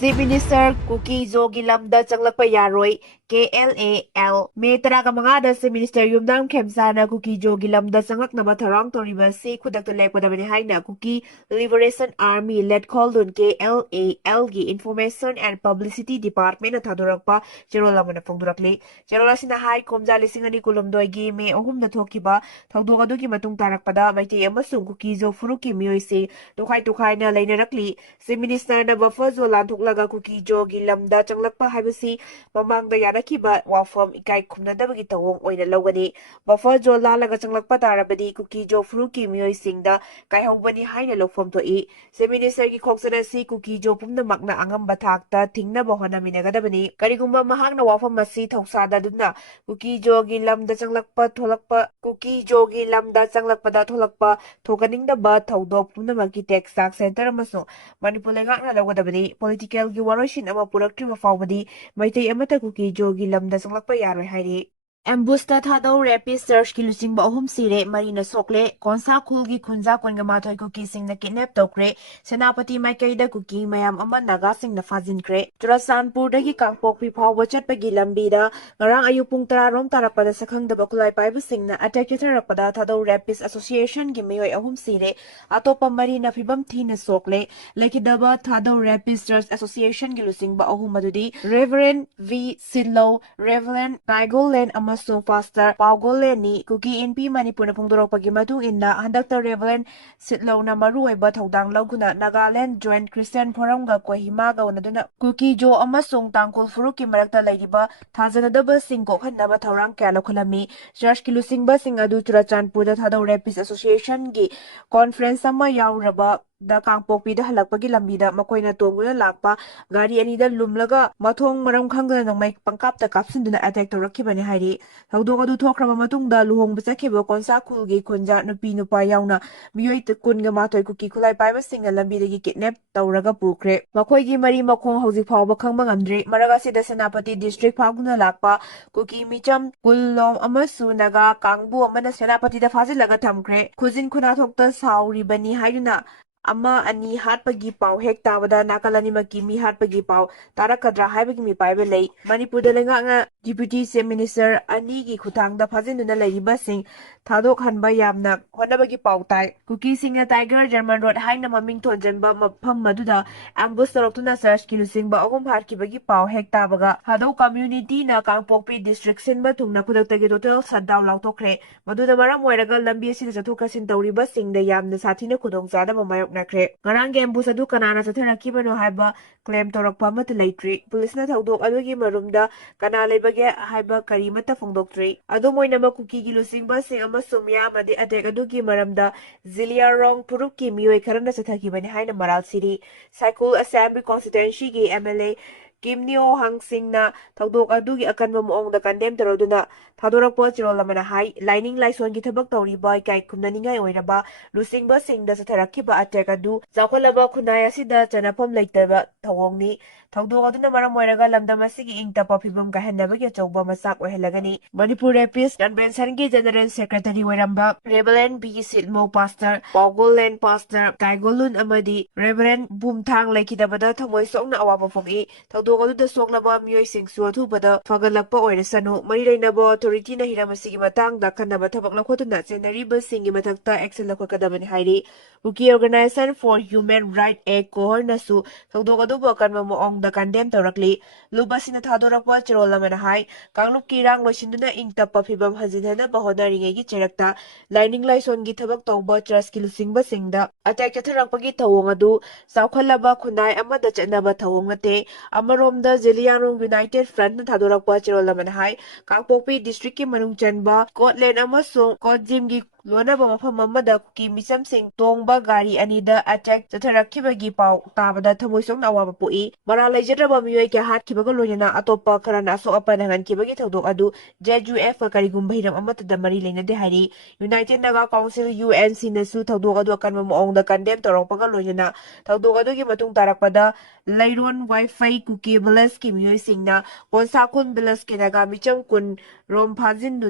Chief Minister Kuki Jogi lamda changlakpa yaroi KLAL May 15 si Minister Yumnam Khemsana Kuki Jogi lamda changlaknaba tharang toriba si khudakta lekpadabani haina Kuki Liberation Army led Kholdun KLAL gi Information and Publicity Department na thadorakpa cherol amana phongdurakli cherol asina hai khomja lising ani kulumdoi gi May 3 na thokiba thawdok adugi matung tarakpada maitei amasung Kuki Jo Furuki mioisi tukhai na leinarakli si Minister na buffer zo lanthok Kuki Jogi lamda changlakpa haibasi mamangda yanakiba wafam ikai khumnadabagi tawong oina lawani buffer jo lalaga changlakpa tarabadi Kuki Jo Furuki mioisingda kaihawbani haina lofam toi se minister gi khoksana si Kuki Jo pumnamakna angamba thakta thingnaba honaminagadabani karigumba mahakna wafam asi thawsada duna Kuki Jogi lamda changlakpa tholakpa Kuki Jogi lamda changlakpada tholakpa thokaningdaba thawdok pumnamaki texak center amasung Manipur lengakna lawgadabani political gi waroshin ama puraktriba fawbadi maitai amata Kuki Jogi lamda changlakpa yaroi hairi Ambusta thadau rapid search ki lusingba ahum sire marina sokle konsa khulgi khunja konga mathoi Kuki singna kidnap tokre senapati maikaida Kuki mayam ama Naga singna Phajinkhre Churasanpur dagi kangpokpi phawba chatpagi lambida ngarang ayu pung 10 rom tarakpada sakhangdaba khulai paiba singna attack chitharakpada thadau rapid association gi mayoi ahum sire atopa marina phibam thina sokle lekidaba thadau rapid search association gi lusingba ahum madudi Reverend V Sidlow Reverend Kaigolen amasung Pastor Paugoleni Kuki NP Manipur na phongdorakpagi matung inna handakta Reverend Sidlow na maruoiba thodang lawguna Nagaland Joint Christian Forum ga Kohima ga unaduna Kuki Jo amasung Tangkul Furuki marakta lairiba thajanadaba sing kokhanaba thorang kya lakhulami church ki lusingba sing adu Churachandpur da thadau rapid association gi conference ama yauraba da kangpokpi da halakpagi lambida makoina tonguna lakpa gari anida lumlaga mathong maram khangdana nangmai pangkapta kapsinduna attack torakhibani hairi thawdok adu thokraba matungda luhongba chakhiba konsa khulgi khunja nupi nupa yauna miyoi kunga mathoi Kuki khulai paiba singna lambidagi kidnap tawraga pukre makhoigi mari makhong hojik phawba khangba ngamdri maraga sida senapati district phaguna lakpa Kuki micham kullom amasu Naga kangbu amana senapati da fajilaga thamkhre khujin khuna thokta sauribani haiduna ama ani hatpagi pau hek tabada nakalani maki mi hatpagi pau tarakadra haibagi mi paiba lei Manipur da lengakna deputy chief minister ani gi khutangda phajinduna leiriba sing thadok hanba yamna honabagi pau tai Kuki singna Tiger German Road haina maming thonjanba mafam maduda ambush toroktuna search ki lusingba ahum harkibagi pau hek tabaga hado community na kangpokpi district sinba thungna khudaktagi total shutdown lautokre maduda maram oiraga lambi asida chathokhasin tawriba singda yamna sathina khudongchadaba mayok nakre ngarang ambush adu kanana chatharakibano haiba claim torakpa amata leitri pulisna thawdok adugi marumda kana leibage haiba karimata phongdoktri adu moinama Kuki gi lusingba sing amasung miyamadi attack adugi maramda Ziliarong Purukki mioi kharana chathakibani haina maral siri Cycle Assembly Constituency gi MLA Kimnio Hangsingna thawdok adugi akanba moongda condemn taroduna thadorapwa chirol amana hai lining laison gi thabak tawriba kai khumnaningai oiraba lusingba singda chatharakhiba attack adu zakolaba khunai asida chanapam leitaba thawongni thawdok aduna maram oiraga lamdam asigi ingtapa phibam kahanabagi achouba masak oihalagani Manipur Rapist Convention gi General Secretary oiramba Reverend B Silmo Pastor Paugolen Pastor Kaigolun amadi Reverend Bumthang lekidabada thamoi sokna awaba phongi thawdok aduda soklaba miyoi singsu athubada fagalakpa oirasanu mari leinaba authority na hiramasi gi matangda khanaba thabak lakhotuna chenariba singi mathakta action lakhokadabani hairi Kuki Organization for Human Rights Act kohornasu thawdok aduba kanma moongda condemn tawrakli lubasina thadorakpa chirol amana hai Kanglup kirang loisinduna ingtapa phibam hajinhanaba honaringegi cherakta lining laison gi thabak tawba church ki lusingba singda attack chatharakpagi thawong adu saukhalaba khunai amada chatnaba thawong ate amaromda Zelianrong United Front na thadorakpa chirol amana hai Kangpokpi district ki manung chanba Scotland amasung Kotjim gi Lonaba mafam amada Kuki micham sing tongba gari anida attack chatharakkhibagi pau tabada thamoisong awaba poi mara laijadraba miyoi kya hatkibaga loyana atopa karana asok apana hankibagi thawdok adu Jeju F karigumba hiram amatada mari leinade hari United Naga Council UNC nasu thawdok adu akanma moongda condemn torokpaga loyana thawdok adugi matung tarakpada Lairon Wi-Fi Kuki Village ki miyoi singna Konsakun Village ki naga micham kun rom phajin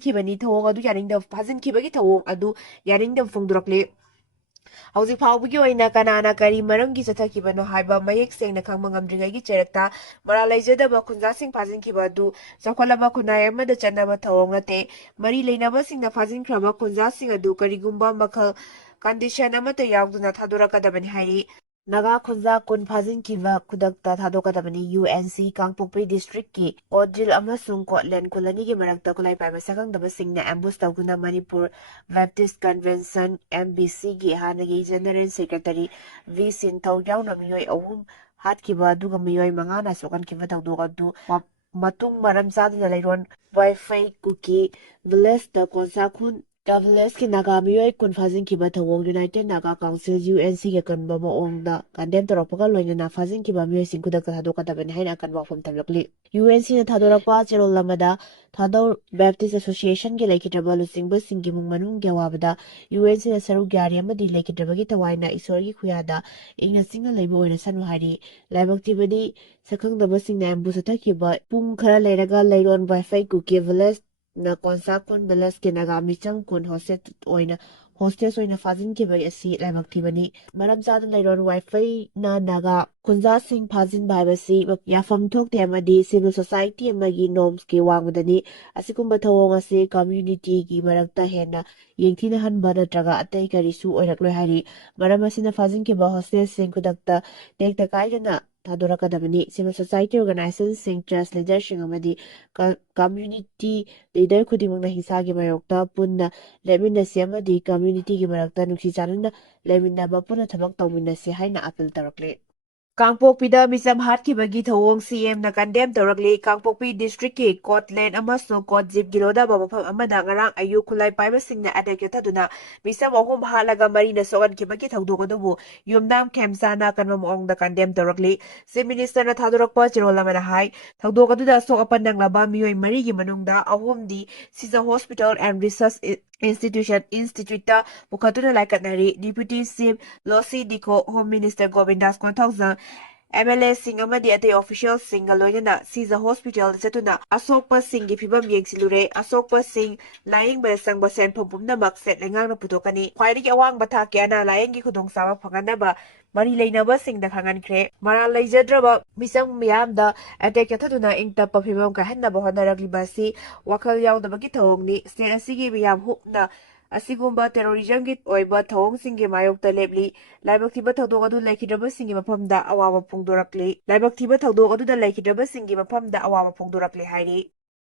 khibani thawong adu yaringda phajin khibagi thawong adu yaringda phongdurakle ꯍꯧꯖꯤꯛ ꯐꯥꯎꯕꯒꯤ ꯑꯣꯏꯅ ꯀꯅꯥꯅ ꯀꯔꯤ ꯃꯔꯝꯒꯤ ꯆꯠꯊꯈꯤꯕꯅꯣ ꯍꯥꯏꯕ ꯃꯌꯦꯛ ꯁꯦꯡꯅ ꯈꯪꯕ ꯉꯝꯗ꯭ꯔꯤꯉꯩꯒꯤ ꯆꯩꯔꯛꯇ ꯃꯔꯥꯜ ꯂꯩꯖꯗꯕ ꯈꯨꯟꯖꯥꯁꯤꯡ ꯐꯥꯖꯤꯟꯈꯤꯕ ꯑꯗꯨ ꯆꯥꯎꯈꯠꯂꯕ ꯈꯨꯟꯅꯥꯏ ꯑꯃꯗ ꯆꯠꯅꯕ ꯊꯧꯑꯣꯡ ꯅꯠꯇꯦ꯫ ꯃꯔꯤ ꯂꯩꯅꯕꯁꯤꯡꯅ ꯐꯥꯖꯤꯟꯈ꯭ꯔꯕ ꯈꯨꯟꯖꯥꯁꯤꯡ ꯑꯗꯨ ꯀꯔꯤꯒꯨꯝꯕ ꯃꯈꯜ ꯀꯟꯗꯤꯁꯟ ꯑꯃꯠꯇ ꯌꯥꯎꯗꯅ ꯊꯥꯗꯣꯔꯛꯀꯗꯕꯅꯤ ꯍꯥꯏꯔꯤ꯫ ꯅꯥꯒꯥ ꯈꯨꯟꯖꯥ ꯀꯨꯟ ꯐꯥꯖꯤꯟꯈꯤꯕ ꯈꯨꯗꯛꯇ ꯊꯥꯗꯣꯛꯀꯗꯕꯅꯤ꯫ UNC ꯀꯥꯡꯄꯣꯛꯄꯤ ꯗꯤꯁꯇ꯭ꯔꯤꯛꯀꯤ ꯀꯣꯠꯖꯤꯜ ꯑꯃꯁꯨꯡ ꯀꯣꯠꯂꯦꯟ ꯈꯨꯜ ꯑꯅꯤꯒꯤ ꯃꯔꯛꯇ ꯈꯨꯠꯂꯥꯏ ꯄꯥꯏꯕ ꯁꯛꯈꯪꯗꯕꯁꯤꯡꯅ ꯑꯦꯝꯕꯨꯁ ꯇꯧꯗꯨꯅ ꯃꯅꯤꯄꯨꯔ ꯕꯦꯞꯇꯤꯁꯠ ꯀꯟꯚꯦꯟꯁꯟ (MBCꯒꯤ ꯍꯥꯟꯅꯒꯤ ꯖꯦꯅꯔꯦꯜ ꯁꯦꯀ꯭ꯔꯦꯇꯔꯤ ꯚꯤ. ꯁꯤꯟꯊꯧ ꯌꯥꯎꯅ ꯃꯤꯑꯣꯏ 3 ꯍꯥꯠꯈꯤꯕ ꯑꯗꯨꯒ ꯃꯤꯑꯣꯏ 5ꯅ ꯁꯣꯛꯍꯟꯈꯤꯕ ꯊꯧꯗꯣꯛ ꯑꯗꯨ ꯃꯇꯨꯡ ꯃꯔꯝ ꯆꯥꯗꯨꯅ ꯂꯩꯔꯣꯟ ꯋꯥꯏꯐꯩ ꯀꯨꯀꯤ ꯚꯤꯂꯦꯖꯇ ꯀꯣꯟꯁꯥꯈꯨꯟ ꯚꯤꯂꯦꯖꯀꯤ ꯅꯥꯒꯥ ꯃꯤꯑꯣꯏ 10 ꯐꯥꯖꯤꯟꯈꯤꯕ ꯊꯧꯑꯣꯡ ꯌꯨꯅꯥꯏꯇꯦꯗ ꯅꯥꯒꯥ ꯀꯥꯎꯟꯁꯤꯜ (UNCꯒꯤ ꯑꯀꯟꯕ ꯃꯑꯣꯡꯗ ꯀꯟꯗꯦꯝ ꯇꯧꯔꯛꯄꯒ ꯂꯣꯏꯅꯅ ꯐꯥꯖꯤꯟꯈꯤꯕ ꯃꯤꯑꯣꯏꯁꯤꯡ ꯈꯨꯗꯛꯇ ꯊꯥꯗꯣꯛꯀꯗꯕꯅꯤ ꯍꯥꯏꯅ ꯑꯀꯟꯕ ꯋꯥꯐꯝ ꯊꯝꯂꯛꯂꯤ꯫ UNCꯅ ꯊꯥꯗꯣꯔꯛꯄ ꯆꯦꯔꯣꯜ ꯑꯃꯗ ꯕꯦꯞꯇꯤꯁꯠ ꯑꯦꯁꯣꯁꯤꯌꯦꯁꯟꯒꯤ ꯂꯩꯈꯤꯗ꯭ꯔꯕ ꯂꯨꯆꯤꯡꯕꯁꯤꯡꯒꯤ ꯏꯃꯨꯡ ꯃꯅꯨꯡꯒꯤ ꯑꯋꯥꯕꯗ UNCꯅ ꯁꯔꯨꯛ ꯌꯥꯔꯤ ꯑꯃꯗꯤ ꯂꯩꯈꯤꯗ꯭ꯔꯕꯒꯤ ꯊꯋꯥꯏꯅ ꯏꯁꯣꯔꯒꯤ ꯈꯨꯌꯥꯗ ꯏꯪꯅ ꯆꯤꯡꯅ ꯂꯩꯕ ꯑꯣꯏꯔꯁꯅꯨ ꯍꯥꯏꯔꯤ꯫ ꯂꯥꯏꯕꯛ ꯊꯤꯕꯗꯤ ꯁꯛꯈꯪꯗꯕꯁꯤꯡꯅ ꯑꯦꯝꯕꯨꯁ ꯆꯠꯊꯈꯤꯕ ꯄꯨꯡ ꯈꯔ ꯂꯩꯔꯒ ꯂꯩꯔꯣꯟ ꯋꯥꯏꯐꯩ ꯀꯨꯀꯤ ꯚꯤꯂꯦꯖꯅ ꯀꯣꯟꯁꯥꯈꯨꯟ ꯚꯤꯂꯦꯖꯀꯤ ꯅꯥꯒꯥ ꯃꯤꯆꯝ 10 ꯍꯣꯁꯇꯦꯖ ꯑꯣꯏꯅ ꯐꯥꯖꯤꯟꯈꯤꯕ ꯑꯁꯤ ꯂꯥꯏꯕꯛ ꯊꯤꯕꯅꯤ꯫ ꯃꯔꯝ ꯆꯥꯗꯅ ꯂꯩꯔꯣꯟ ꯋꯥꯏꯐꯩꯅ ꯅꯥꯒꯥ ꯈꯨꯟꯖꯥꯁꯤꯡ ꯐꯥꯖꯤꯟꯕ ꯍꯥꯏꯕꯁꯤ ꯌꯥꯐꯝ ꯊꯣꯛꯇꯦ ꯑꯃꯗꯤ ꯁꯤꯚꯤꯜ ꯁꯣꯁꯥꯏꯇꯤ ꯑꯃꯒꯤ ꯅꯣꯔꯝꯁꯀꯤ ꯋꯥꯡꯃꯗꯅꯤ꯫ ꯑꯁꯤꯒꯨꯝꯕ ꯊꯧꯑꯣꯡ ꯑꯁꯤ ꯀꯝꯃ꯭ꯌꯨꯅꯤꯇꯤꯒꯤ ꯃꯔꯛꯇ ꯍꯦꯟꯅ ꯌꯦꯡꯊꯤꯅꯍꯟꯕ ꯅꯠꯇ꯭ꯔꯒ ꯑꯇꯩ ꯀꯔꯤꯁꯨ ꯑꯣꯏꯔꯛꯂꯣꯏ ꯍꯥꯏꯔꯤ꯫ ꯃꯔꯝ ꯑꯁꯤꯅ ꯐꯥꯖꯤꯟꯈꯤꯕ ꯍꯣꯁꯇꯦꯖꯁꯤꯡ ꯈꯨꯗꯛꯇ ꯇꯦꯛꯇ ꯀꯥꯏꯗꯅ ꯊꯥꯗꯣꯔꯛꯀꯗꯕꯅꯤ꯫ ꯁꯤꯚꯤꯜ ꯁꯣꯁꯥꯏꯇꯤ ꯑꯣꯔꯒꯅꯥꯏꯖꯦꯁꯟꯁꯤꯡ, ꯆꯔꯆ ꯂꯤꯗꯔꯁꯤꯡ ꯑꯃꯗꯤ ꯀꯝꯃ꯭ꯌꯨꯅꯤꯇꯤ ꯂꯤꯗꯔ ꯈꯨꯗꯤꯡꯃꯛꯅ ꯍꯤꯡꯁꯥꯒꯤ ꯃꯥꯌꯣꯛꯇ ꯄꯨꯟꯅ ꯂꯦꯞꯃꯤꯟꯅꯁꯤ ꯑꯃꯗꯤ ꯀꯝꯃ꯭ꯌꯨꯅꯤꯇꯤꯒꯤ ꯃꯔꯛꯇ ꯅꯨꯡꯁꯤ ꯆꯥꯟꯅꯅ ꯂꯩꯃꯤꯟꯅꯕ ꯄꯨꯟꯅ ꯊꯕꯛ ꯇꯧꯃꯤꯟꯅꯁꯤ ꯍꯥꯏꯅ ꯑꯄꯤꯜ ꯇꯧꯔꯛꯂꯤ꯫ ꯀꯥꯡꯄꯣꯛꯄꯤꯗ ꯃꯤꯆꯝ ꯍꯥꯠꯈꯤꯕꯒꯤ ꯊꯧꯑꯣꯡ CMꯅ ꯀꯟꯗꯦꯝ ꯇꯧꯔꯛꯂꯤ꯫ ꯀꯥꯡꯄꯣꯛꯄꯤ ꯗꯤꯁꯇ꯭ꯔꯤꯛꯀꯤ ꯀꯣꯠꯂꯦꯟ ꯑꯃꯁꯨꯡ ꯀꯣꯠꯖꯤꯞꯒꯤ ꯂꯣꯟꯅꯕ ꯃꯐꯝ ꯑꯃꯗ ꯉꯔꯥꯡ ꯑꯌꯨꯛ ꯈꯨꯠꯂꯥꯏ ꯄꯥꯏꯕꯁꯤꯡꯅ ꯑꯦꯇꯦꯛ ꯆꯠꯊꯗꯨꯅ ꯃꯤꯆꯝ 3 ꯍꯥꯠꯂꯒ 4ꯅ ꯁꯣꯛꯍꯟꯈꯤꯕꯒꯤ ꯊꯧꯗꯣꯛ ꯑꯗꯨꯕꯨ ꯌꯨꯝꯅꯥꯝ ꯈꯦꯝꯁꯥꯅ ꯑꯀꯟꯕ ꯃꯑꯣꯡꯗ ꯀꯟꯗꯦꯝ ꯇꯧꯔꯛꯂꯤ꯫ ꯆꯤꯐ ꯃꯤꯅꯤꯁꯇꯔꯅ ꯊꯥꯗꯣꯔꯛꯄ ꯆꯦꯔꯣꯜ ꯑꯃꯅ ꯍꯥꯏ ꯊꯧꯗꯣꯛ ꯑꯗꯨꯗ ꯑꯁꯣꯛ ꯑꯄꯟ ꯅꯪꯂꯕ ꯃꯤꯑꯣꯏ 4ꯒꯤ ꯃꯅꯨꯡꯗ 3ꯗꯤ ꯁꯤꯖ ꯍꯣꯁꯄꯤꯇꯥꯜ ꯑꯦꯟড ꯔꯤꯁꯔꯆ ꯏꯟꯁꯇꯤꯇ꯭ꯌꯨꯠꯇ ꯄꯨꯈꯠꯇꯨꯅ ꯂꯥꯏꯀꯠꯅꯔꯤ꯫ Deputy chief Losii Dikho, home minister Govindas Konthoujam, MLAꯁꯤꯡ ꯑꯃꯗꯤ ꯑꯇꯩ ꯑꯣꯐꯤꯁꯤꯌꯦꯜꯁꯤꯡꯒ ꯂꯣꯏꯅꯅ ꯁꯤꯖ ꯍꯣꯁꯄꯤꯇꯥꯜꯗ ꯆꯠꯇꯨꯅ ꯑꯁꯣꯛꯄꯁꯤꯡꯒꯤ ꯐꯤꯚꯝ ꯌꯦꯡꯁꯤꯜꯂꯨꯔꯦ꯫ ꯑꯁꯣꯛꯄꯁꯤꯡ ꯂꯥꯌꯦꯡꯕꯗ ꯆꯪꯕ ꯁꯦꯟꯐꯝ ꯄꯨꯝꯅꯃꯛ ꯁꯦꯠ ꯂꯩꯉꯥꯛꯅ ꯄꯨꯊꯣꯛꯀꯅꯤ꯫ ꯈ꯭ꯋꯥꯏꯗꯒꯤ ꯑꯋꯥꯡꯕ ꯊꯥꯛꯀꯤ ꯑꯅꯥ ꯂꯥꯌꯦꯡꯒꯤ ꯈꯨꯗꯣꯡꯆꯥꯕ ꯐꯪꯍꯟꯅꯕ ꯃꯔꯤ ꯂꯩꯅꯕꯁꯤꯡꯗ ꯈꯪꯍꯟꯈ꯭ꯔꯦ꯫ ꯃꯔꯥꯜ ꯂꯩꯖꯗ꯭ꯔꯕ ꯃꯤꯆꯝ ꯃꯤꯌꯥꯝꯗ ꯑꯦꯇꯦꯛ ꯆꯠꯊꯗꯨꯅ ꯏꯪ ꯇꯞꯄ ꯐꯤꯚꯝ ꯀꯥꯏꯍꯟꯅꯕ ꯍꯣꯠꯅꯔꯛꯂꯤꯕ ꯑꯁꯤ ꯋꯥꯈꯜ ꯌꯥꯎꯗꯕꯒꯤ ꯊꯧꯑꯣꯡꯅꯤ꯫ ꯁ꯭ꯇꯦꯠ ꯑꯁꯤꯒꯤ ꯃꯤꯌꯥꯝ ꯍꯨꯞꯅ ꯑꯁꯤꯒꯨꯝꯕ ꯇꯦꯔꯣꯔꯤꯖꯝꯒꯤ ꯑꯣꯏꯕ ꯊꯧꯑꯣꯡꯁꯤꯡꯒꯤ ꯃꯥꯌꯣꯛꯇ ꯂꯦꯞꯂꯤ꯫ ꯂꯥꯏꯕꯛ ꯊꯤꯕ ꯊꯧꯗꯣꯛ ꯑꯗꯨ ꯂꯩꯈꯤꯗ꯭ꯔꯕꯁꯤꯡꯒꯤ ꯃꯐꯝꯗ ꯑꯋꯥꯕ ꯐꯣꯡꯗꯣꯔꯛꯂꯤ꯫ ꯂꯥꯏꯕꯛ ꯊꯤꯕ ꯊꯧꯗꯣꯛ ꯑꯗꯨꯗ ꯂꯩꯈꯤꯗ꯭ꯔꯕꯁꯤꯡꯒꯤ ꯃꯐꯝꯗ ꯑꯋꯥꯕ ꯐꯣꯡꯗꯣꯔꯛꯂꯤ ꯍꯥꯏꯔꯤ꯫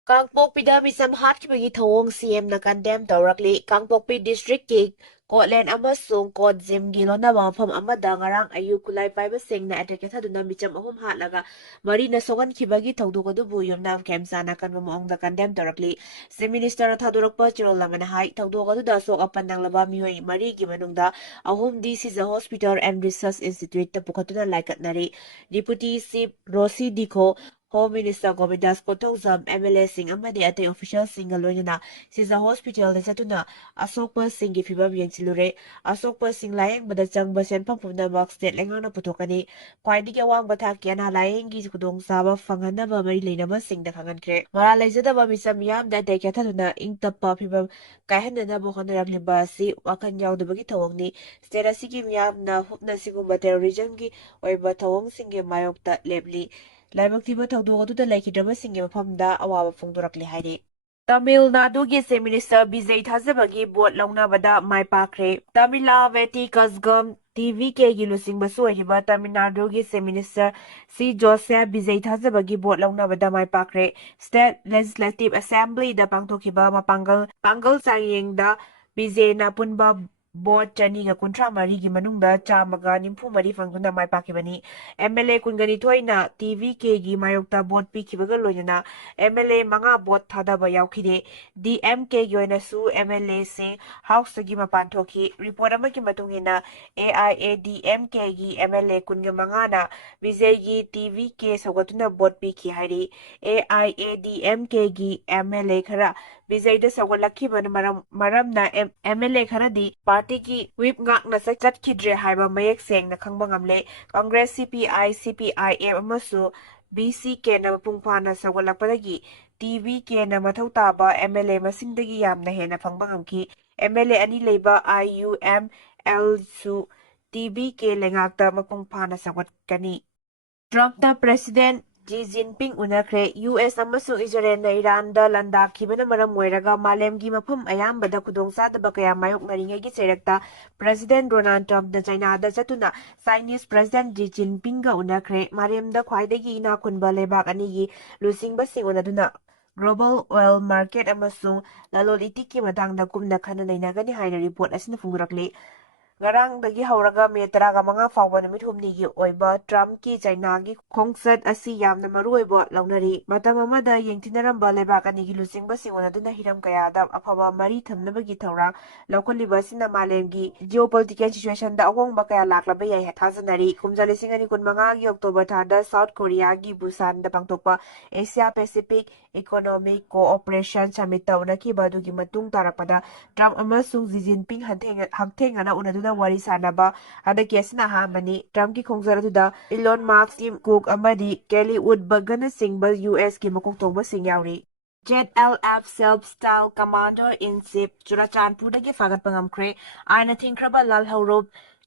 ꯀꯥꯡꯄꯣꯛꯄꯤꯗ ꯃꯤꯆꯝ ꯍꯥꯠꯈꯤꯕꯒꯤ ꯊꯧꯑꯣꯡ CMꯅ ꯀꯟꯗꯦꯝ ꯇꯧꯔꯛꯂꯤ꯫ ꯀꯥꯡꯄꯣꯛꯄꯤ ꯗꯤꯁꯇ꯭ꯔꯤꯛꯀꯤ ꯀꯣꯠꯂꯦꯟ ꯑꯃꯁꯨꯡ ꯀꯣꯠꯖꯤꯝꯒꯤ ꯂꯣꯟꯅꯕ ꯃꯐꯝ ꯑꯃꯗ ꯉꯔꯥꯡ ꯑꯌꯨꯛ ꯈꯨꯠꯂꯥꯏ ꯄꯥꯏꯕꯁꯤꯡꯅ ꯑꯦꯇꯦꯛ ꯆꯠꯊꯗꯨꯅ ꯃꯤꯆꯝ 3 ꯍꯥꯠꯂꯒ 4ꯅ ꯁꯣꯛꯍꯟꯈꯤꯕꯒꯤ ꯊꯧꯗꯣꯛ ꯑꯗꯨꯕꯨ ꯌꯨꯝꯅꯥꯝ ꯈꯦꯝꯁꯥꯅ ꯑꯀꯟꯕ ꯃꯑꯣꯡꯗ ꯀꯟꯗꯦꯝ ꯇꯧꯔꯛꯂꯤ꯫ ꯆꯤꯐ ꯃꯤꯅꯤꯁꯇꯔꯅ ꯊꯥꯗꯣꯔꯛꯄ ꯆꯦꯔꯣꯜ ꯑꯃꯅ ꯍꯥꯏ ꯊꯧꯗꯣꯛ ꯑꯗꯨꯗ ꯑꯁꯣꯛ ꯑꯄꯟ ꯅꯪꯂꯕ ꯃꯤꯑꯣꯏ 4ꯒꯤ ꯃꯅꯨꯡꯗ 3ꯗꯤ ꯁꯤꯖ ꯍꯣꯁꯄꯤꯇꯥꯜ ꯑꯦꯟড ꯔꯤꯁꯔꯆ ꯏꯟꯁꯇꯤꯇ꯭ꯌꯨꯠꯇ ꯄꯨꯈꯠꯇꯨꯅ ꯂꯥꯏꯀꯠꯅꯔꯤ꯫ Deputy chief Rosii Dikho, home minister Govindas Konthoujam, MLAꯁꯤꯡ ꯑꯃꯗꯤ ꯑꯇꯩ ꯑꯣꯐꯤꯁꯤꯌꯦꯜꯁꯤꯡꯒ ꯂꯣꯏꯅꯅ ꯁꯤꯖ ꯍꯣꯁꯄꯤꯇꯥꯜꯗ ꯆꯠꯇꯨꯅ ꯑꯁꯣꯛꯄꯁꯤꯡꯒꯤ ꯐꯤꯚꯝ ꯌꯦꯡꯁꯤꯜꯂꯨꯔꯦ꯫ ꯑꯁꯣꯛꯄꯁꯤꯡ ꯂꯥꯌꯦꯡꯕꯗ ꯆꯪꯕ ꯁꯦꯟꯐꯝ ꯄꯨꯝꯅꯃꯛ ꯁ꯭ꯇꯦꯠ ꯂꯩꯉꯥꯛꯅ ꯄꯨꯊꯣꯛꯀꯅꯤ꯫ ꯈ꯭ꯋꯥꯏꯗꯒꯤ ꯑꯋꯥꯡꯕ ꯊꯥꯛꯀꯤ ꯑꯅꯥ ꯂꯥꯌꯦꯡꯒꯤ ꯈꯨꯗꯣꯡꯆꯥꯕ ꯐꯪꯍꯟꯅꯕ ꯃꯔꯤ ꯂꯩꯅꯕꯁꯤꯡꯗ ꯈꯪꯍꯟꯈ꯭ꯔꯦ꯫ ꯃꯔꯥꯜ ꯂꯩꯖꯗꯕ ꯃꯤꯆꯝ ꯃꯤꯌꯥꯝꯗ ꯑꯦꯇꯦꯛ ꯆꯠꯊꯗꯨꯅ ꯏꯪ ꯇꯞꯄ ꯐꯤꯚꯝ ꯀꯥꯏꯍꯟꯅꯅꯕ ꯍꯣꯠꯅꯔꯛꯂꯤꯕ ꯑꯁꯤ ꯋꯥꯈꯜ ꯌꯥꯎꯗꯕꯒꯤ ꯊꯧꯑꯣꯡꯅꯤ꯫ ꯁ꯭ꯇꯦꯠ ꯑꯁꯤꯒꯤ ꯃꯤꯌꯥꯝꯅ ꯍꯨꯞꯅ ꯑꯁꯤꯒꯨꯝꯕ ꯇꯦꯔꯣꯔꯤꯖꯝꯒꯤ ꯑꯣꯏꯕ ꯊꯧꯑꯣꯡꯁꯤꯡꯒꯤ ꯃꯥꯌꯣꯛꯇ ꯂꯦꯞꯂꯤ꯫ ꯂꯥꯏꯕꯛ ꯊꯤꯕ ꯊꯧꯗꯣꯛ ꯑꯗꯨꯗ ꯂꯩꯈꯤꯗ꯭ꯔꯕꯁꯤꯡꯒꯤ ꯃꯐꯝꯗ ꯑꯋꯥꯕ ꯐꯣꯡꯗꯣꯔꯛꯂꯤ ꯍꯥꯏꯔꯤ꯫ ꯇꯥꯃꯤꯜ ꯅꯥꯗꯨꯒꯤ ꯆꯤꯐ ꯃꯤꯅꯤꯁꯇꯔ ꯕꯤꯖꯩ ꯊꯥꯖꯕꯒꯤ ꯚꯣꯠ ꯂꯧꯅꯕꯗ ꯃꯥꯏ ꯄꯥꯛꯈ꯭ꯔꯦ꯫ ꯇꯥꯃꯤꯂꯥꯚꯦꯇꯤ ꯀꯖꯒꯝ TVKꯒꯤ ꯂꯨꯆꯤꯡꯕꯁꯨ ꯑꯣꯏꯔꯤꯕ ꯇꯥꯃꯤꯜ ꯅꯥꯗꯨꯒꯤ ꯆꯤꯐ ꯃꯤꯅꯤꯁꯇꯔ ꯁꯤ ꯖꯣꯁꯦꯐ ꯕꯤꯖꯩ ꯊꯥꯖꯕꯒꯤ ꯚꯣꯠ ꯂꯧꯅꯕꯗ ꯃꯥꯏ ꯄꯥꯛꯈ꯭ꯔꯦ꯫ ꯁ꯭ꯇꯦꯠ ꯂꯦꯖꯤꯁꯂꯦꯇꯤꯚ ꯑꯦꯁꯦꯝꯕ꯭ꯂꯤꯗ ꯄꯥꯡꯊꯣꯛꯈꯤꯕ ꯄꯥꯡꯒꯜ ꯆꯥꯡꯌꯦꯡꯗ ꯕꯤꯖꯦꯅ ꯑꯄꯨꯟꯕ ꯚꯣꯠ 293ꯒꯤ ꯃꯅꯨꯡꯗ 194 ꯐꯪꯗꯨꯅ ꯃꯥꯏ ꯄꯥꯛꯈꯤꯕꯅꯤ꯫ MLA 22ꯅ TVKꯒꯤ ꯃꯥꯌꯣꯛꯇ ꯚꯣꯠ ꯄꯤꯈꯤꯕꯒ ꯂꯣꯏꯅꯅ MLA 5 ꯚꯣꯠ ꯊꯥꯗꯕ ꯌꯥꯎꯈꯤꯗꯦ꯫ DMKꯒꯤ ꯑꯣꯏꯅꯁꯨ MLAꯁꯤꯡ ꯍꯥꯎꯁꯇꯒꯤ ꯃꯄꯥꯟ ꯊꯣꯛꯈꯤ꯫ ꯔꯤꯄꯣꯔꯠ ꯑꯃꯒꯤ ꯃꯇꯨꯡ ꯏꯟꯅ AIADMKꯒꯤ MLA 15ꯅ ꯕꯤꯖꯩꯒꯤ TVK ꯁꯧꯒꯠꯇꯨꯅ ꯚꯣꯠ ꯄꯤꯈꯤ ꯍꯥꯏꯔꯤ꯫ AIADMKꯒꯤ MLA ꯈꯔ ꯕꯤꯖꯩꯗ ꯁꯧꯒꯠꯂꯛꯈꯤꯕꯅ ꯃꯔꯝꯅ MLA ꯈꯔꯗꯤ ꯄꯥꯔꯇꯤꯒꯤ ꯋꯤꯞ ꯉꯥꯛꯅ ꯆꯠꯈꯤꯗ꯭ꯔꯦ ꯍꯥꯏꯕ ꯃꯌꯦꯛ ꯁꯦꯡꯅ ꯈꯪꯕ ꯉꯝꯂꯦ꯫ ꯀꯪꯒ꯭ꯔꯦꯁ, CPI, CPIM ꯑꯃꯁꯨꯡ VCKꯅ ꯃꯄꯨꯡ ꯐꯥꯅ ꯁꯧꯒꯠꯂꯛꯄꯗꯒꯤ TVKꯅ ꯃꯊꯧ ꯇꯥꯕ MLA ꯃꯁꯤꯡꯗꯒꯤ ꯌꯥꯝꯅ ꯍꯦꯟꯅ ꯐꯪꯕ ꯉꯝꯈꯤ꯫ MLA 2 ꯂꯩꯕ IUM ZLSU TBK ꯂꯩꯉꯥꯛꯇ ꯃꯄꯨꯡ ꯐꯥꯅ ꯁꯧꯒꯠꯀꯅꯤ꯫ ꯇ꯭ꯔꯝꯞꯅ ꯄ꯭ꯔꯦꯁꯤꯗꯦꯟꯠ ꯖꯤ ꯖꯤꯟꯄꯤꯡ ꯎꯅꯈ꯭ꯔꯦ꯫ ꯌꯨ.ꯑꯦꯁ. ꯑꯃꯁꯨꯡ ꯏꯖꯔꯦꯜꯅ ꯏꯔꯥꯟꯗ ꯂꯥꯟꯗꯥꯈꯤꯕꯅ ꯃꯔꯝ ꯑꯣꯏꯔꯒ ꯃꯥꯂꯦꯝꯒꯤ ꯃꯐꯝ ꯑꯌꯥꯝꯕꯗ ꯈꯨꯗꯣꯡꯆꯥꯗꯕ ꯀꯌꯥ ꯃꯥꯌꯣꯛꯅꯔꯤꯉꯩꯒꯤ ꯆꯩꯔꯛꯇ ꯄ꯭ꯔꯦꯁꯤꯗꯦꯟꯠ ꯗꯣꯅꯥꯜꯗ ꯇ꯭ꯔꯝꯞꯅ ꯆꯥꯏꯅꯥꯗ ꯆꯠꯇꯨꯅ ꯆꯥꯏꯅꯤꯖ ꯄ꯭ꯔꯦꯁꯤꯗꯦꯟꯠ ꯖꯤ ꯖꯤꯟꯄꯤꯡꯒ ꯎꯅꯈ꯭ꯔꯦ꯫ ꯃꯥꯂꯦꯝꯗ ꯈ꯭ꯋꯥꯏꯗꯒꯤ ꯏꯅꯥꯛ ꯈꯨꯟꯕ ꯂꯩꯕꯥꯛ ꯑꯅꯤꯒꯤ ꯂꯨꯆꯤꯡꯕꯁꯤꯡ ꯎꯅꯗꯨꯅ ꯒ꯭ꯂꯣꯕꯜ ꯑꯣꯏꯜ ꯃꯥꯔꯀꯦꯠ ꯑꯃꯁꯨꯡ ꯂꯂꯣꯟ-ꯏꯇꯤꯛꯀꯤ ꯃꯇꯥꯡꯗ ꯀꯨꯞꯅ ꯈꯟꯅ ꯅꯩꯅꯒꯅꯤ ꯍꯥꯏꯅ ꯔꯤꯄꯣꯔꯠ ꯑꯁꯤꯅ ꯐꯣꯡꯗꯣꯔꯛꯂꯤ꯫ ꯉꯔꯥꯡꯗꯒꯤ ꯍꯧꯔꯒ ꯃꯦ 15 ꯐꯥꯎꯕ ꯅꯨꯃꯤꯠ ꯍꯨꯝꯅꯤꯒꯤ ꯑꯣꯏꯕ ꯇ꯭ꯔꯝꯞꯀꯤ ꯆꯥꯏꯅꯥꯒꯤ ꯈꯣꯡꯆꯠ ꯑꯁꯤ ꯌꯥꯝꯅ ꯃꯔꯨꯑꯣꯏꯕ ꯂꯧꯅꯔꯤ꯫ ꯃꯇꯝ ꯑꯃꯗ ꯌꯦꯡꯊꯤꯅꯔꯝꯕ ꯂꯩꯕꯥꯛ ꯑꯅꯤꯒꯤ ꯂꯨꯆꯤꯡꯕꯁꯤꯡ ꯎꯅꯗꯨꯅ ꯍꯤꯔꯝ ꯀꯌꯥꯗ ꯑꯐꯕ ꯃꯔꯤ ꯊꯝꯅꯕꯒꯤ ꯊꯧꯔꯥꯡ ꯂꯧꯈꯠꯂꯤꯕ ꯑꯁꯤꯅ ꯃꯥꯂꯦꯝꯒꯤ ꯖꯤꯑꯣꯄꯣꯂꯤꯇꯤꯀꯦꯜ ꯁꯤꯆꯨꯑꯦꯁꯟꯗ ꯑꯍꯣꯡꯕ ꯀꯌꯥ ꯂꯥꯛꯂꯕ ꯌꯥꯏ ꯊꯥꯖꯅꯔꯤ꯫ ꯀꯨꯝꯖꯥ 2025ꯒꯤ ꯑꯣꯛꯇꯣꯕꯔ ꯊꯥꯗ ꯁꯥꯎꯊ ꯀꯣꯔꯤꯌꯥꯒꯤ ꯕꯨꯁꯥꯟꯗ ꯄꯥꯡꯊꯣꯛꯄ ꯑꯦꯁꯤꯌꯥ ꯄꯦꯁꯤꯐꯤꯛ ꯏꯀꯣꯅꯣꯃꯤꯛ ꯀꯣꯑꯣꯄꯔꯦꯁꯟ ꯁꯃꯤꯠꯇ ꯎꯅꯈꯤꯕ ꯑꯗꯨꯒꯤ ꯃꯇꯨꯡ ꯇꯥꯔꯛꯄꯗ ꯇ꯭ꯔꯝꯞ ꯑꯃꯁꯨꯡ ꯖꯤ ꯖꯤꯟꯄꯤꯡ ꯍꯛꯊꯦꯡꯅꯅ ꯎꯅꯗꯨꯅ ꯋꯥꯔꯤ ꯁꯥꯅꯕ ꯍꯟꯗꯛꯀꯤ ꯑꯁꯤꯅ ꯑꯍꯥꯟꯕꯅꯤ꯫ ꯇ꯭ꯔꯝꯞꯀꯤ ꯈꯣꯡꯆꯠ ꯑꯗꯨꯗ ꯏꯂꯣꯟ ꯃꯥꯁꯛ, ꯇꯤꯝ ꯀꯨꯛ ꯑꯃꯗꯤ ꯀꯦꯂꯤ ꯎꯗꯕꯒꯅꯆꯤꯡꯕ ꯌꯨ.ꯑꯦꯁ.ꯀꯤ ꯃꯀꯣꯛ ꯊꯣꯡꯕꯁꯤꯡ ꯌꯥꯎꯔꯤ꯫ ZLF ꯁꯦꯜꯐ-ꯁ꯭ꯇꯥꯏꯜ ꯀꯃꯥꯟꯗꯔ-ꯏꯟ-ꯆꯤꯐ ꯆꯨꯔꯆꯥꯟꯄꯨꯔꯗꯒꯤ ꯐꯥꯒꯠꯄ ꯉꯝꯈ꯭ꯔꯦ꯫ ꯑꯥꯏꯟꯅ ꯊꯤꯡꯈ꯭ꯔꯕ Lalhourop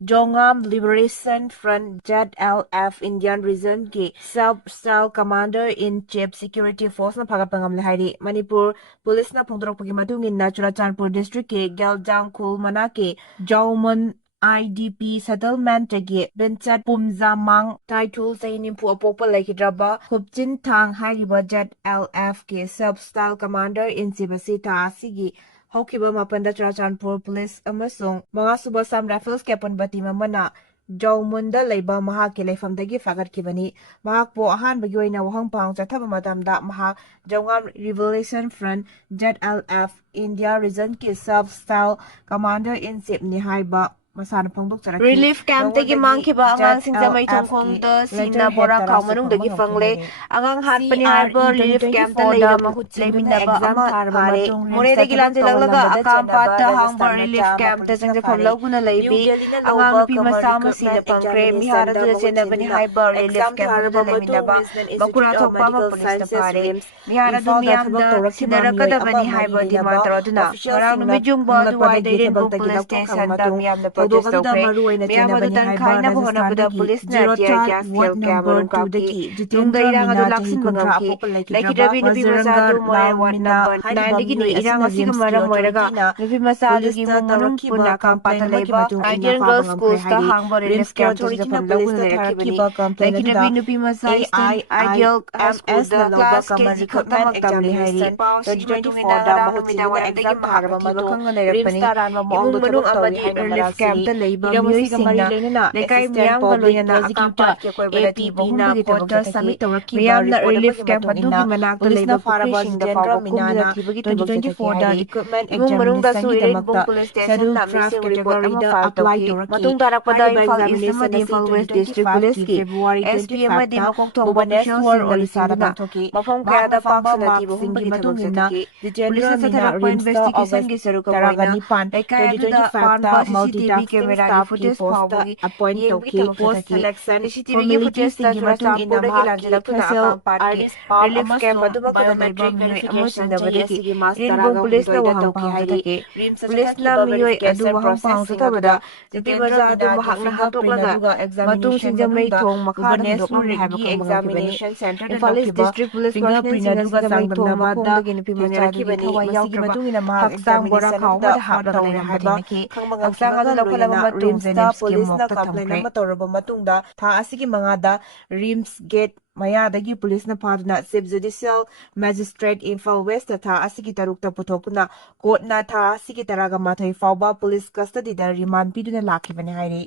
Zogam liberation front ZLF Indian ꯔꯤꯖꯟꯒꯤ ꯁꯦꯜꯐ-ꯁ꯭ꯇꯥꯏꯜ ꯀꯃꯥꯟꯗꯔ-ꯏꯟ-ꯆꯤꯐ ꯁꯦꯀ꯭ꯌꯨꯔꯤꯇꯤ ꯐꯣꯔꯁꯅ ꯐꯥꯒꯠꯄ ꯉꯝꯂꯦ ꯍꯥꯏꯔꯤ꯫ ꯃꯅꯤꯄꯨꯔ ꯄꯨꯂꯤꯁꯅ ꯐꯣꯡꯗꯣꯔꯛꯄꯒꯤ ꯃꯇꯨꯡ ꯏꯟꯅ ꯆꯨꯔꯆꯥꯟꯄꯨꯔ ꯗꯤꯁꯇ꯭ꯔꯤꯛꯀꯤ ꯒꯦꯜꯖꯥꯡ ꯈꯨꯜ ꯃꯅꯥꯛꯀꯤ ꯖꯥꯎꯃꯟ IDP ꯁꯦꯇꯜꯃꯦꯟꯠꯇꯒꯤ ꯕꯤꯟꯆꯠ ꯄꯨꯝꯖꯥꯃꯥꯡ ꯇꯥꯏꯊꯨꯜ ꯆꯍꯤ 90 ꯑꯄꯣꯛꯄ ꯂꯩꯈꯤꯗ꯭ꯔꯕ ꯍꯨꯞꯆꯤꯟꯊꯥꯡ ꯍꯥꯏꯔꯤꯕ ZLFꯀꯤ ꯁꯦꯜꯐ-ꯁ꯭ꯇꯥꯏꯜ ꯀꯃꯥꯟꯗꯔ-ꯏꯟ-ꯆꯤꯐ ꯑꯁꯤ ꯊꯥ ꯑꯁꯤꯒꯤ ꯍꯧꯈꯤꯕ 7ꯗ ꯆꯨꯔꯆꯥꯟꯄꯨꯔ ꯄꯨꯂꯤꯁ ꯑꯃꯁꯨꯡ 5ꯁꯨꯕ ꯁꯝ ꯔꯥꯏꯐꯜꯁꯀꯤ ꯑꯄꯨꯟꯕ ꯇꯤꯝ ꯑꯃꯅ ꯖꯧꯃꯨꯟꯗ ꯂꯩꯕ ꯃꯍꯥꯛꯀꯤ ꯂꯩꯐꯝꯗꯒꯤ ꯐꯥꯒꯠꯈꯤꯕꯅꯤ꯫ ꯃꯍꯥꯛꯄꯨ ꯑꯍꯥꯟꯕꯒꯤ ꯑꯣꯏꯅ ꯋꯥꯍꯪ ꯄꯥꯎꯪ ꯆꯠꯊꯕ ꯃꯇꯝꯗ ꯃꯍꯥꯛ Zogam liberation front ZLF India ꯔꯤꯖꯟꯒꯤ ꯁꯦꯜꯐ-ꯁ꯭ꯇꯥꯏꯜ ꯀꯃꯥꯟꯗꯔ-ꯏꯟ-ꯆꯤꯐꯅꯤ ꯍꯥꯏꯕ ꯃꯁꯥꯅ ꯐꯣꯡꯗꯣꯛꯆꯔꯛꯈꯤ꯫ ꯔꯤꯂꯤꯐ ꯀꯦꯝꯞꯇꯒꯤ ꯃꯥꯡꯈꯤꯕ ꯑꯉꯥꯡꯁꯤꯡꯗ ꯃꯩꯊꯣꯡꯈꯣꯡꯗ ꯁꯤꯡꯅ ꯕꯣꯔꯥꯈꯥꯎ ꯃꯅꯨꯡꯗꯒꯤ ꯐꯪꯂꯦ꯫ ꯑꯉꯥꯡ ꯍꯥꯠꯄꯅꯤ ꯍꯥꯏꯕ ꯔꯤꯂꯤꯐ ꯀꯦꯝꯞꯇ ꯂꯩꯃꯤꯟꯅꯕ ꯑꯃ ꯐꯥꯔꯦ꯫ ꯃꯣꯔꯦꯗꯒꯤ ꯂꯥꯟꯖꯦꯜꯂꯛꯂꯒ ꯑꯀꯥꯝꯄꯥꯠꯇ ꯍꯥꯡꯕ ꯔꯤꯂꯤꯐ ꯀꯦꯝꯞꯇ ꯆꯪꯖꯐꯝ ꯂꯧꯗꯨꯅ ꯂꯩꯕꯤ ꯑꯉꯥꯡ ꯅꯨꯄꯤ ꯃꯆꯥ ꯑꯃ ꯁꯤꯅ ꯐꯪꯈ꯭ꯔꯦ꯫ ꯃꯤꯍꯥꯠ ꯑꯗꯨꯗ ꯆꯦꯟꯅꯕꯅꯤ ꯍꯥꯏꯕ ꯔꯤꯂꯤꯐ ꯀꯦꯝꯞ ꯑꯗꯨꯗ ꯂꯩꯃꯤꯟꯅꯕ ꯃꯈꯨꯔꯥ ꯊꯣꯛꯄ ꯑꯃ ꯄꯨꯂꯤꯁꯅ ꯐꯥꯔꯦ꯫ ꯃꯤꯍꯥꯠ ꯑꯗꯨ ꯃꯤꯌꯥꯝꯗ ꯁꯤꯟꯅꯔꯛꯀꯗꯕꯅꯤ ꯍꯥꯏꯕ ꯗꯤꯃꯥꯟ ꯇꯧꯗꯨꯅ ꯉꯔꯥꯡ ꯅꯨꯃꯤꯠ ꯌꯨꯡꯕ ꯑꯗꯨꯋꯥꯏꯗ ꯏꯔꯦꯟꯕꯨꯡ ꯄꯨꯂꯤꯁ ꯁ꯭ꯇꯦꯁꯟꯗ ꯃꯤꯌꯥꯝꯅ ꯄ꯭ꯔꯣꯇꯦꯁ ꯇꯧꯈ꯭ꯔꯦ꯫ ꯃꯤꯌꯥꯝ ꯑꯗꯨ ꯇꯟꯈꯥꯏꯅꯕ ꯍꯣꯠꯅꯕꯗ ꯄꯨꯂꯤꯁꯅ ꯇꯤꯌꯔ ꯒ꯭ꯌꯥꯁ ꯁꯦꯜ ꯀꯌꯥ ꯃꯔꯨꯝ ꯀꯥꯞꯈꯤ꯫ ꯅꯨꯡꯗ ꯏꯔꯥꯡ ꯑꯗꯨ ꯂꯥꯛꯁꯤꯟꯕ ꯉꯝꯈꯤ꯫ ꯂꯩꯈꯤꯗ꯭ꯔꯕꯤ ꯅꯨꯄꯤ ꯃꯆꯥ ꯑꯗꯨ ꯃꯣꯔꯦ ꯋꯥꯔꯗ ꯅꯝꯕꯔ 9ꯗꯒꯤꯅꯤ꯫ ꯏꯔꯥꯡ ꯑꯁꯤꯒ ꯃꯔꯝ ꯑꯣꯏꯔꯒ ꯅꯨꯄꯤ ꯃꯆꯥ ꯑꯗꯨꯒꯤ ꯏꯃꯨꯡ ꯃꯅꯨꯡ ꯄꯨꯟꯅ ꯑꯀꯥꯝꯄꯥꯠꯇ ꯂꯩꯕ ꯑꯥꯏꯗꯤꯌꯜ ꯒꯔꯜꯁ ꯁ꯭ꯀꯨꯜꯁꯇ ꯍꯥꯡꯕ ꯔꯤꯂꯤꯐ ꯀꯦꯝꯞꯇ ꯆꯪꯖꯐꯝ ꯂꯧꯗꯨꯅ ꯂꯩꯔꯛꯈꯤꯕꯅꯤ꯫ ꯂꯩꯈꯤꯗ꯭ꯔꯕꯤ ꯅꯨꯄꯤ ꯃꯆꯥ ꯏꯁꯇꯔꯟ ꯑꯥꯏꯗꯤꯌꯜ ꯍꯥꯏ ꯁ꯭ꯀꯨꯜꯗ ꯀ꯭ꯂꯥꯁ KG ꯈꯛꯇꯃꯛ ꯇꯝꯂꯤ ꯍꯥꯏꯔꯤ꯫ ꯄꯥꯎ ꯑꯁꯤꯒꯤ ꯃꯇꯨꯡ ꯏꯟꯅ ꯉꯔꯥꯡ ꯅꯨꯃꯤꯗꯥꯡꯋꯥꯏꯔꯝꯗꯒꯤ ꯃꯍꯥꯛ ꯃꯊꯤꯕ ꯈꯪꯅ ꯂꯩꯔꯛꯄꯅꯤ꯫ ꯏꯃꯨꯡ ꯃꯅꯨꯡ ꯑꯃꯗꯤ ꯔꯤꯂꯤꯐ ꯀꯦꯝꯞꯇ ꯂꯩꯕ ꯃꯤꯑꯣꯏꯁꯤꯡꯅ ꯂꯩꯀꯥꯏ ꯃꯤꯌꯥꯝꯒ ꯂꯣꯏꯅꯅ ꯑꯀꯥꯝꯄꯥꯠꯀꯤ ꯑꯀꯣꯏꯕꯗ ꯊꯤꯕ ꯍꯨꯝꯕꯒꯤ ꯊꯕꯛ ꯆꯠꯊꯈꯤ꯫ ꯃꯤꯌꯥꯝꯅ ꯔꯤꯂꯤꯐ ꯀꯦꯝꯞ ꯑꯗꯨꯒꯤ ꯃꯅꯥꯛꯇ ꯂꯩꯕ ꯄꯨꯈ꯭ꯔꯤꯁꯤꯡꯗ ꯐꯥꯎꯕ ꯀꯨꯝꯗꯨꯅ ꯊꯤꯕꯒꯤ ꯊꯕꯛ ꯆꯠꯊꯈꯤ ꯍꯥꯏꯔꯤ꯫ ꯏꯃꯨꯡ ꯃꯅꯨꯡꯗꯁꯨ ꯏꯔꯦꯟꯕꯨꯡ ꯄꯨꯂꯤꯁ ꯁ꯭ꯇꯦꯁꯟꯅ ꯃꯤꯁꯤꯡ ꯔꯤꯄꯣꯔꯠ ꯑꯃ ꯐꯥꯏꯜ ꯇꯧꯈꯤ꯫ ꯃꯇꯨꯡ ꯇꯥꯔꯛꯄꯗ ꯏꯝꯐꯥꯜ ꯏꯁꯠ ꯑꯃꯗꯤ ꯏꯝꯐꯥꯜ ꯋꯦꯁꯠ ꯗꯤꯁꯇ꯭ꯔꯤꯛ ꯄꯨꯂꯤꯁꯀꯤ SP ꯑꯃꯗꯤ ꯃꯀꯣꯛ ꯊꯣꯡꯕ ꯑꯣꯐꯤꯁꯤꯌꯦꯜꯁꯤꯡꯒ ꯂꯨꯆꯤꯡꯗꯨꯅ ꯃꯐꯝ ꯀꯌꯥꯗ ꯄꯥꯛ ꯁꯟꯅ ꯊꯤꯕ ꯍꯨꯝꯕꯒꯤ ꯊꯕꯛ ꯆꯠꯊꯈꯤ꯫ ꯄꯨꯂꯤꯁꯅ ꯆꯠꯊꯔꯛꯄ ꯏꯟꯚꯦꯁꯇꯤꯒꯦꯁꯟꯒꯤ ꯁꯔꯨꯛ ꯑꯃ ꯑꯣꯏꯅ ꯂꯩꯀꯥꯏ ꯑꯗꯨꯗ ꯄꯥꯟꯕ CCTV ꯀꯦꯃꯦꯔꯥꯒꯤ ꯐꯨꯇꯦꯖ ꯐꯥꯎꯕꯒꯤ ꯌꯦꯡꯕꯒꯤ ꯊꯕꯛ ꯆꯠꯊꯈꯤ꯫ CCTVꯒꯤ ꯐꯨꯇꯦꯖꯇ ꯆꯨꯔꯆꯥꯟꯄꯨꯔꯗꯒꯤ ꯂꯥꯟꯖꯦꯜꯂꯛꯇꯨꯅ ꯑꯀꯥꯝꯄꯥꯠꯀꯤ ꯔꯤꯂꯤꯐ ꯀꯦꯝꯞ ꯑꯗꯨꯃꯛꯇꯗ ꯂꯩꯕ ꯃꯤꯑꯣꯏ ꯑꯃ ꯆꯤꯡꯅꯕꯗꯒꯤ ꯏꯔꯦꯟꯕꯨꯡ ꯄꯨꯂꯤꯁꯅ ꯋꯥꯍꯪ ꯄꯥꯎꯪ ꯆꯠꯊꯈꯤ꯫ ꯄꯨꯂꯤꯁꯅ ꯃꯤꯑꯣꯏ ꯑꯗꯨ ꯋꯥꯍꯪ ꯄꯥꯎꯪ ꯆꯠꯊꯕꯗ ꯅꯨꯄꯤ ꯃꯆꯥ ꯑꯗꯨ ꯃꯍꯥꯛꯅ ꯍꯥꯠꯇꯣꯛꯂꯒ ꯃꯇꯨꯡ ꯁꯤꯡꯖꯃꯩ ꯊꯣꯡ ꯃꯈꯥꯗ ꯍꯨꯟꯗꯣꯛꯂꯝꯂꯦ ꯍꯥꯏꯕ ꯈꯪꯕ ꯉꯝꯈꯤꯕꯅꯤ꯫ ꯏꯝꯐꯥꯜ ꯏꯁꯠ ꯗꯤꯁꯇ꯭ꯔꯤꯛ ꯄꯨꯂꯤꯁ ꯄꯔꯁꯅꯦꯜꯁꯤꯡꯅ ꯁꯤꯡꯖꯃꯩ ꯊꯣꯡ ꯃꯈꯣꯡꯗꯒꯤ ꯅꯨꯄꯤ ꯃꯆꯥ ꯑꯗꯨꯒꯤ ꯊꯋꯥꯏ ꯌꯥꯎꯗ꯭ꯔꯕ ꯍꯛꯆꯥꯡ ꯕꯣꯔꯥꯈꯥꯎ ꯑꯃꯗ ꯍꯥꯞꯂꯒ ꯂꯩꯔꯝꯕ ꯊꯦꯡꯅꯈꯤ꯫ ꯍꯛꯆꯥꯡ ꯑꯗꯨ ꯂꯧꯈꯠꯂꯕ ꯃꯇꯨꯡ ꯖꯦꯅꯤꯝꯁꯀꯤ ꯃꯣꯔꯒꯇ ꯊꯝꯈ꯭ꯔꯦ꯫ ꯇꯧꯔꯕ ꯃꯇꯨꯡꯗ ꯊꯥ ꯑꯁꯤꯒꯤ 5ꯗ ꯔꯤꯝꯁ ꯒꯦꯠ ꯃꯌꯥꯗꯒꯤ ꯄꯨꯂꯤꯁꯅ ꯐꯥꯗꯨꯅ ꯆꯤꯐ ꯖꯨꯗꯤꯁꯤꯌꯦꯜ ꯃꯦꯖꯤꯁꯇ꯭ꯔꯦꯠ ꯏꯝꯐꯥꯜ ꯋꯦꯁꯇ ꯊꯥ ꯑꯁꯤꯒꯤ 6ꯇ ꯄꯨꯊꯣꯛꯇꯨꯅ ꯀꯣꯔꯠꯅ ꯊꯥ ꯑꯁꯤꯒꯤ 12 ꯐꯥꯎꯕ ꯄꯨꯂꯤꯁ ꯀꯁꯇꯗꯤꯗ ꯔꯤꯃꯥꯟꯗ ꯄꯤꯗꯨꯅ ꯂꯥꯛꯈꯤꯕꯅꯤ ꯍꯥꯏꯔꯤ꯫